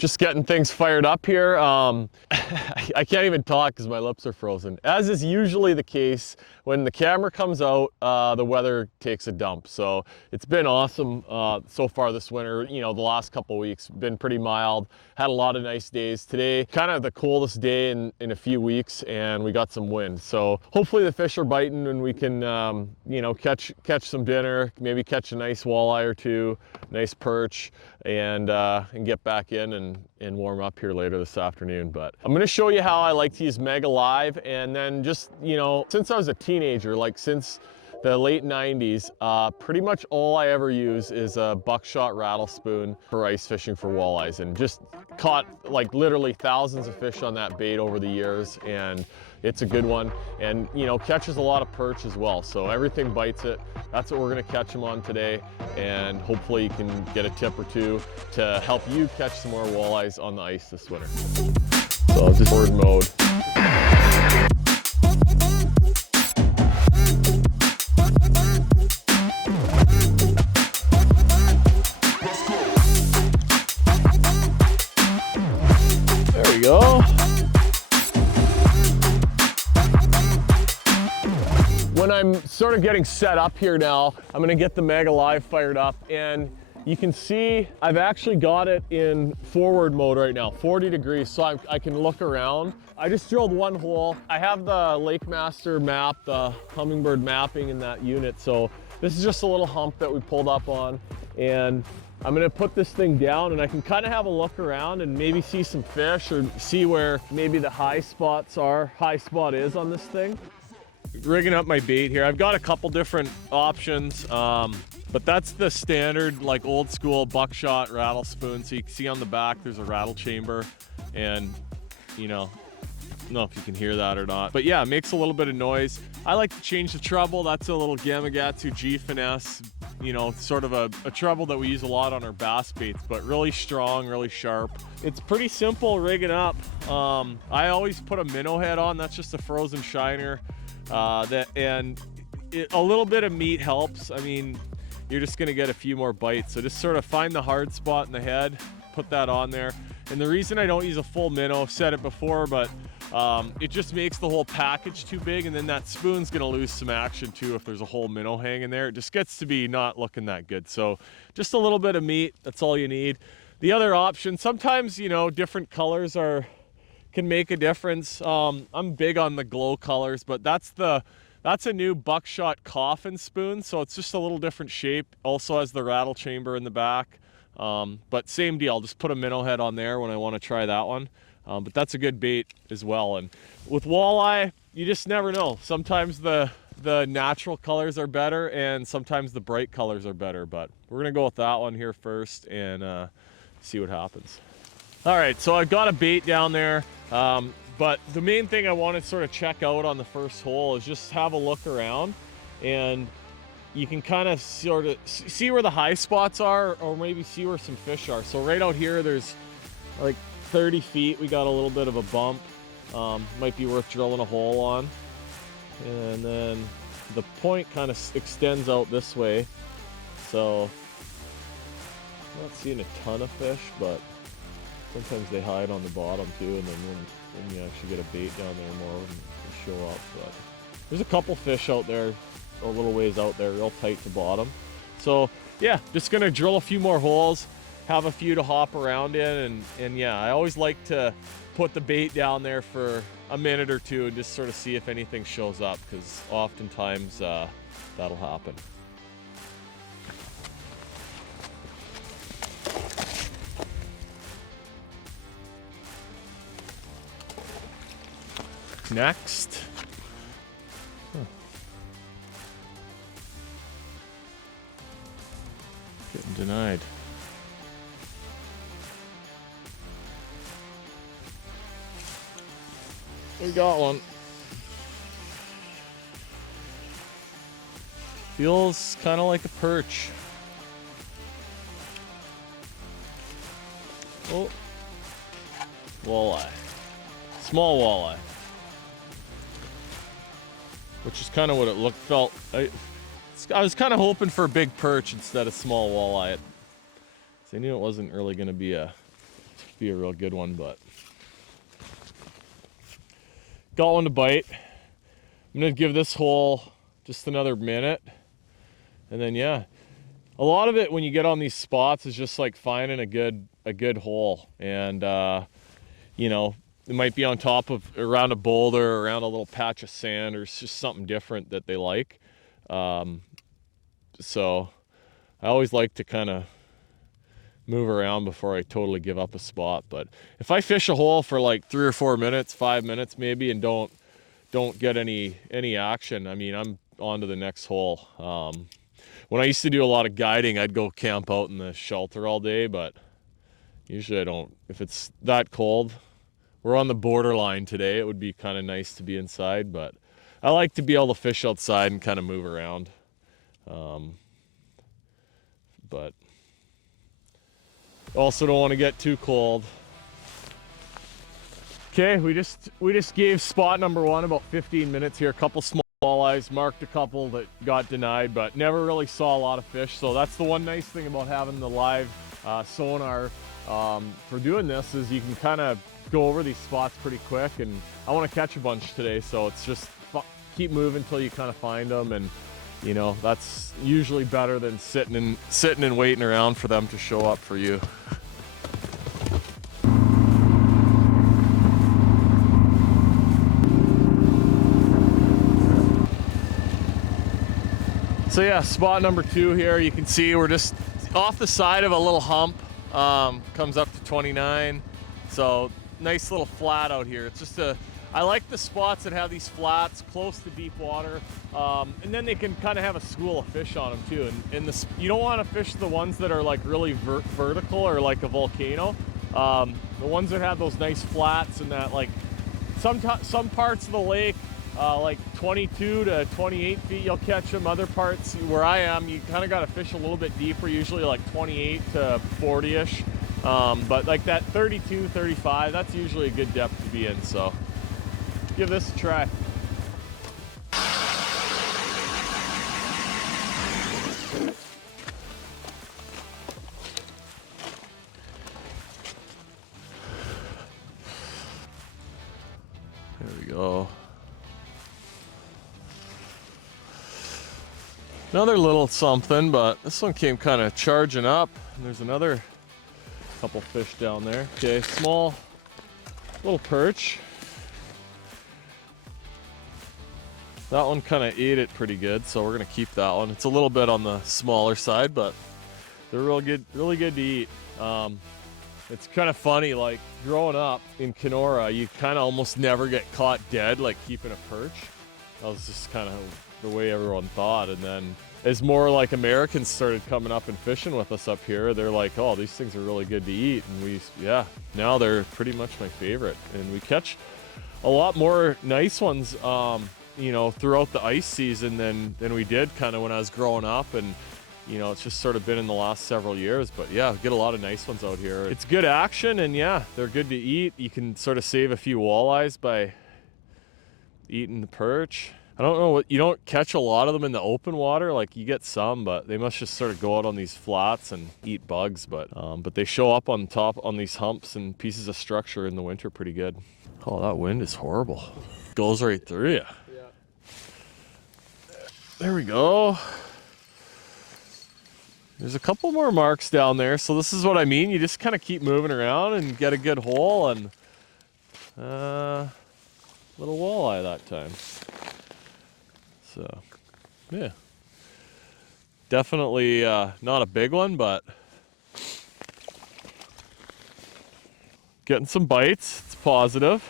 just getting things fired up here. I can't even talk because my lips are frozen. As is usually the case, when the camera comes out, the weather takes a dump. So it's been awesome so far this winter. You know, the last couple of weeks been pretty mild. Had a lot of nice days. Today, kind of the coldest day in a few weeks, and we got some wind. So hopefully the fish are biting and we can, you know, catch some dinner, maybe catch a nice walleye or two, nice perch, and get back in and warm up here later this afternoon. But I'm gonna show you how I like to use Mega Live, and then just, you know, since I was a teenager, like since the late 90s, pretty much all I ever use is a BuckShot Rattle spoon for ice fishing for walleyes, and just caught like literally thousands of fish on that bait over the years, and it's a good one, and you know, catches a lot of perch as well, so everything bites it. That's what we're gonna catch them on today, and hopefully you can get a tip or two to help you catch some more walleyes on the ice this winter. So I'll just forward mode. There we go. When I'm sort of getting set up here now, I'm gonna get the Mega Live fired up, and you can see I've actually got it in forward mode right now, 40 degrees, so I can look around. I just drilled one hole. I have the Lake Master map, the Humminbird mapping in that unit, so this is just a little hump that we pulled up on, and I'm gonna put this thing down and I can kind of have a look around and maybe see some fish or see where maybe the high spot is on this thing. Rigging up my bait here. I've got a couple different options, but that's the standard, like old school BuckShot rattle spoon. So you can see on the back there's a rattle chamber, and you know, I don't know if you can hear that or not, but yeah, it makes a little bit of noise. I like to change the treble. That's a little Gamakatsu G finesse, you know, sort of a treble that we use a lot on our bass baits, but really strong, really sharp. It's pretty simple rigging up. I always put a minnow head on. That's just a frozen shiner. A little bit of meat helps. I mean, you're just gonna get a few more bites. So just sort of find the hard spot in the head, put that on there. And the reason I don't use a full minnow, I've said it before, but it just makes the whole package too big, and then that spoon's gonna lose some action too if there's a whole minnow hanging there. It just gets to be not looking that good. So just a little bit of meat, that's all you need. The other option, sometimes, you know, different colors can make a difference. I'm big on the glow colors, but that's a new BuckShot coffin spoon, so it's just a little different shape. Also has the rattle chamber in the back, but same deal. I'll just put a minnow head on there when I want to try that one. But that's a good bait as well. And with walleye, you just never know. Sometimes the natural colors are better, and sometimes the bright colors are better. But we're gonna go with that one here first and see what happens. All right, so I've got a bait down there, but the main thing I want to sort of check out on the first hole is just have a look around, and you can kind of sort of see where the high spots are, or maybe see where some fish are. So right out here, there's like 30 feet, we got a little bit of a bump. Might be worth drilling a hole on. And then the point kind of extends out this way. So I'm not seeing a ton of fish, but sometimes they hide on the bottom too, and then when you actually get a bait down there more, they show up. But there's a couple fish out there, a little ways out there, real tight to bottom. So yeah, just gonna drill a few more holes, have a few to hop around in, and yeah, I always like to put the bait down there for a minute or two and just sort of see if anything shows up, because oftentimes that'll happen. Next. Getting denied. We got one. Feels kind of like a perch. Oh, walleye. Small walleye. Which is kind of what it felt. I was kind of hoping for a big perch instead of small walleye. I knew it wasn't really going to be a be a real good one, but got one to bite. I'm gonna give this hole just another minute, and then yeah, a lot of it when you get on these spots is just like finding a good hole, and you know, it might be on top of around a boulder, around a little patch of sand, or it's just something different that they like. So I always like to kind of move around before I totally give up a spot. But if I fish a hole for like 3 or 4 minutes, 5 minutes maybe, and don't get any action, I mean, I'm on to the next hole. When I used to do a lot of guiding, I'd go camp out in the shelter all day, but usually I don't. If it's that cold, we're on the borderline today. It would be kind of nice to be inside, but I like to be able to fish outside and kind of move around. But also don't want to get too cold. Okay, we just gave spot number 1 about 15 minutes here. A couple small walleyes, marked a couple that got denied, but never really saw a lot of fish. So that's the one nice thing about having the live sonar for doing this, is you can kind of go over these spots pretty quick. And I want to catch a bunch today, so it's just keep moving until you kind of find them, and you know, that's usually better than sitting and waiting around for them to show up for you. So yeah, spot number 2 here. You can see we're just off the side of a little hump. Comes up to 29. So nice little flat out here. It's just I like the spots that have these flats close to deep water, and then they can kind of have a school of fish on them too. And you don't want to fish the ones that are like really vertical or like a volcano. The ones that have those nice flats, and that like some parts of the lake, like 22 to 28 feet, you'll catch them. Other parts where I am, you kind of got to fish a little bit deeper, usually like 28 to 40-ish. But like that 32, 35, that's usually a good depth to be in. So give this a try. There we go. Another little something, but this one came kind of charging up. And there's another couple fish down there. Okay, small little perch. That one kind of ate it pretty good, so we're gonna keep that one. It's a little bit on the smaller side, but they're really good to eat. It's kind of funny, like growing up in Kenora, you kind of almost never get caught dead, like keeping a perch. That was just kind of the way everyone thought. And then as more like Americans started coming up and fishing with us up here, they're like, oh, these things are really good to eat. And now they're pretty much my favorite. And we catch a lot more nice ones, you know, throughout the ice season than we did kind of when I was growing up. And you know, it's just sort of been in the last several years, but yeah, get a lot of nice ones out here. It's good action, and yeah, they're good to eat. You can sort of save a few walleyes by eating the perch. I don't know, you don't catch a lot of them in the open water. Like you get some, but they must just sort of go out on these flats and eat bugs. But they show up on top on these humps and pieces of structure in the winter pretty good. Oh, that wind is horrible. Goes right through you. Yeah. There we go. There's a couple more marks down there, so this is what I mean. You just kind of keep moving around and get a good hole, and little walleye that time. So, yeah. Definitely not a big one, but getting some bites. It's positive.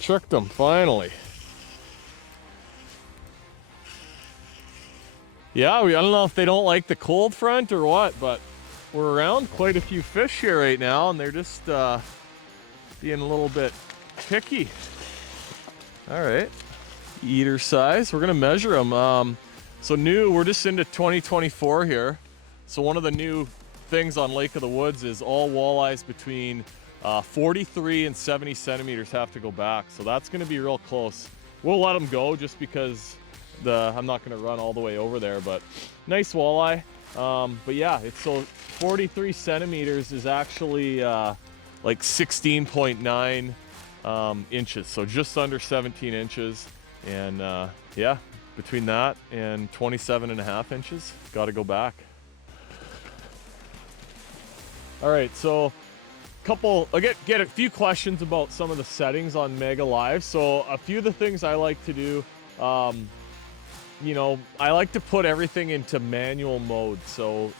Tricked them, finally. Yeah, I don't know if they don't like the cold front or what, but we're around quite a few fish here right now, and they're just being a little bit picky. All right, eater size. We're gonna measure them. So we're just into 2024 here. So one of the new things on Lake of the Woods is all walleyes between 43 and 70 centimeters have to go back. So that's gonna be real close. We'll let them go just because I'm not going to run all the way over there, but nice walleye. But yeah, it's so 43 centimeters is actually like 16.9 inches, so just under 17 inches. And yeah, between that and 27.5 inches, got to go back. All right, so I get a few questions about some of the settings on Mega Live. So a few of the things I like to do, you know, I like to put everything into manual mode. So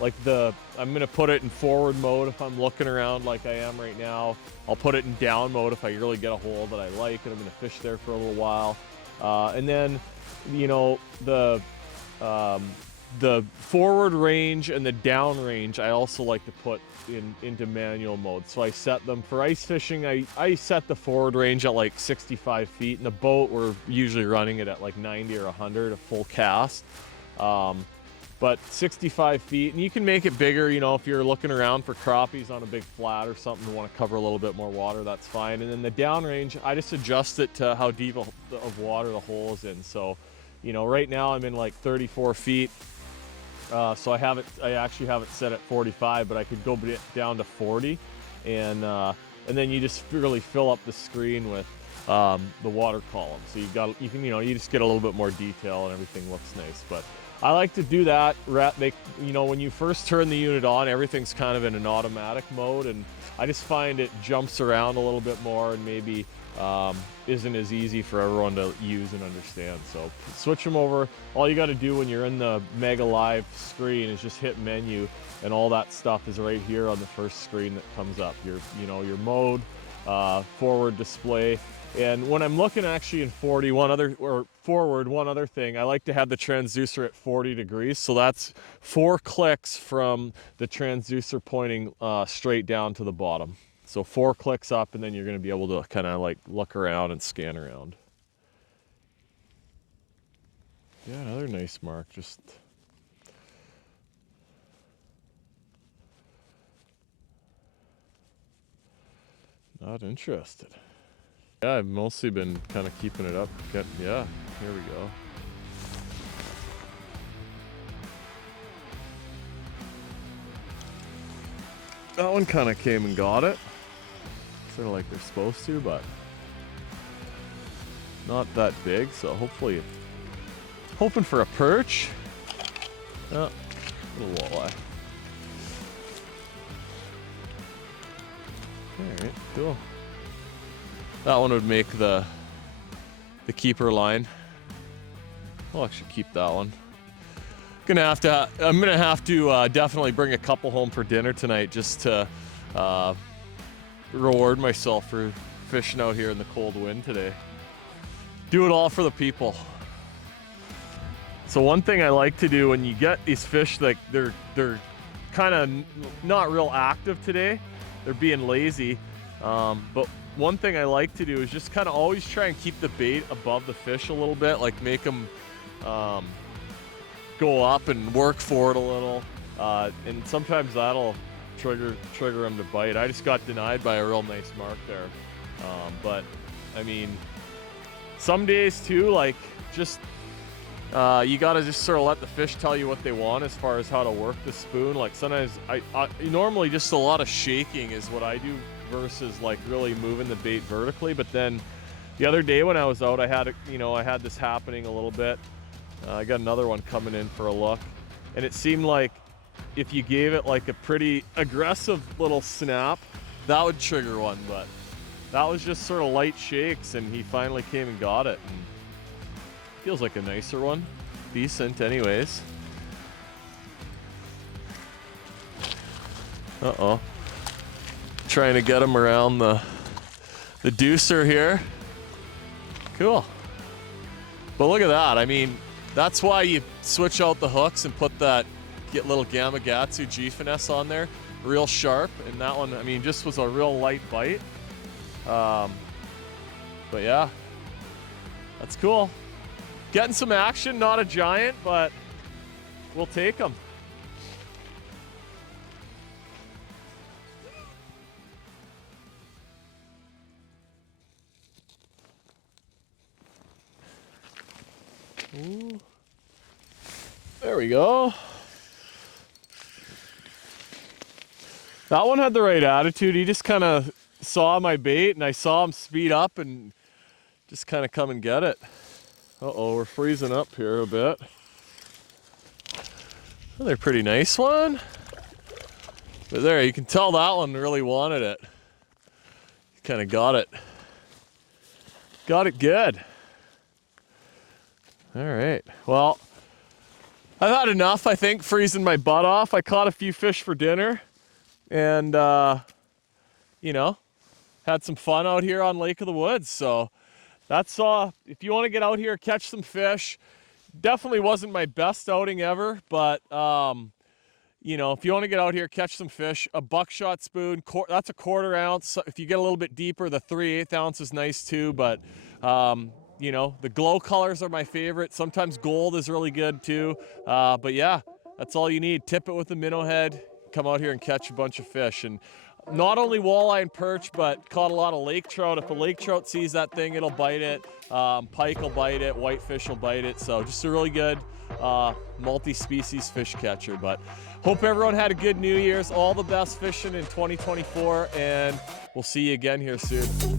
like I'm gonna put it in forward mode if I'm looking around like I am right now. I'll put it in down mode if I really get a hole that I like and I'm gonna fish there for a little while. And then, you know, the forward range and the down range I also like to put into manual mode. So I set them for ice fishing. I set the forward range at like 65 feet. In the boat we're usually running it at like 90 or 100, a full cast. But 65 feet, and you can make it bigger, you know, if you're looking around for crappies on a big flat or something and want to cover a little bit more water, that's fine. And then the down range, I just adjust it to how deep of water the hole is in. So, you know, right now I'm in like 34 feet. So I actually have it set at 45, but I could go down to 40, and then you just really fill up the screen with the water column. So you just get a little bit more detail and everything looks nice. But I like to do that. You know, when you first turn the unit on, everything's kind of in an automatic mode, and I just find it jumps around a little bit more and maybe isn't as easy for everyone to use and understand. So switch them over. All you got to do when you're in the Mega Live screen is just hit menu, and all that stuff is right here on the first screen that comes up. Your mode, forward display. And when I'm looking actually in forward, one other thing, I like to have the transducer at 40 degrees. So that's 4 clicks from the transducer pointing straight down to the bottom. So 4 clicks up, and then you're going to be able to kind of like look around and scan around. Yeah, another nice mark. Just not interested. Yeah, I've mostly been kind of keeping it up. Yeah, here we go. That one kind of came and got it. Sort of like they're supposed to, but not that big. So hopefully, hoping for a perch. Oh, little walleye. All right, cool. That one would make the keeper line. I'll actually keep that one. I'm gonna have to definitely bring a couple home for dinner tonight, just to reward myself for fishing out here in the cold wind today. Do it all for the people. So one thing I like to do when you get these fish, like they're kind of not real active today, they're being lazy, but one thing I like to do is just kind of always try and keep the bait above the fish a little bit, like make them go up and work for it a little, and sometimes that'll trigger them to bite. I just got denied by a real nice mark there, but I mean, some days too, like just you gotta just sort of let the fish tell you what they want as far as how to work the spoon. Like sometimes I normally just a lot of shaking is what I do versus like really moving the bait vertically. But then the other day when I was out, I had this happening a little bit. I got another one coming in for a look, and it seemed like if you gave it like a pretty aggressive little snap, that would trigger one, but that was just sort of light shakes, and he finally came and got it. And feels like a nicer one. Decent anyways. Uh-oh. Trying to get him around the deucer here. Cool. But look at that. I mean, that's why you switch out the hooks and get little Gamakatsu G-Finesse on there. Real sharp. And that one, I mean, just was a real light bite. But yeah, that's cool. Getting some action, not a giant, but we'll take them. Ooh. There we go. That one had the right attitude. He just kind of saw my bait, and I saw him speed up and just kind of come and get it. Uh-oh, we're freezing up here a bit. Another pretty nice one. But there, you can tell that one really wanted it. Kind of got it. Got it good. All right, well, I've had enough, I think, freezing my butt off. I caught a few fish for dinner and, you know, had some fun out here on Lake of the Woods. So that's, if you want to get out here, catch some fish. Definitely wasn't my best outing ever, but, you know, if you want to get out here, catch some fish, a buckshot spoon, that's a 1/4 ounce. If you get a little bit deeper, the 3/8 ounce is nice too, but, you know, the glow colors are my favorite. Sometimes gold is really good too. But yeah, that's all you need. Tip it with a minnow head, come out here and catch a bunch of fish. And not only walleye and perch, but caught a lot of lake trout. If a lake trout sees that thing, it'll bite it. Pike will bite it, whitefish will bite it. So just a really good multi-species fish catcher. But hope everyone had a good New Year's. All the best fishing in 2024, and we'll see you again here soon.